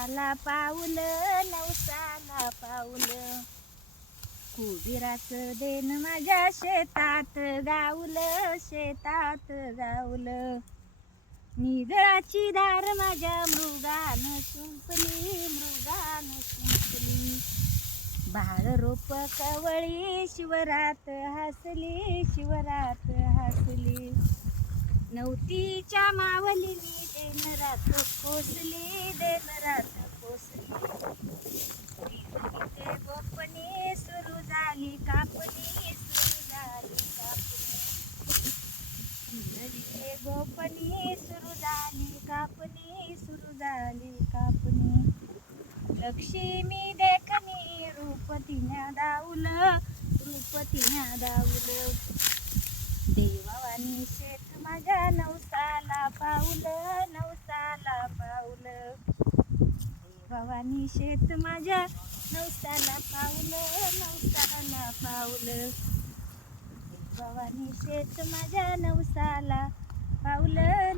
नवसाला पाऊल नवसाला पाऊल. कुबीराचं देन माझ्या शेतात गावलं शेतात गावलं निगळाची धार माझ्या मृगानं सुंपली मृगानं सुंपली. बाळ रोप कवळी शिवरात हसली शिवरात हसली. नवतीच्या मावलीनी देन रात कोसली देन रात कोसली ते गोपणी सुरू झाली कापणी सुरू झाली कापणी ते गोपणी सुरू झाली कापणी सुरू झाली कापणी लक्ष्मी देखणी रूप तिन्या दावलं रूप तिन्या दावलं देवावानी शेत माझ्या नवसाला पावलं नवसाला पावलं भावानी शेत माझ्या नवसाला पावलं नवसाला पावलं भवानी शेत माझ्या नवसाला नवसाला पावलं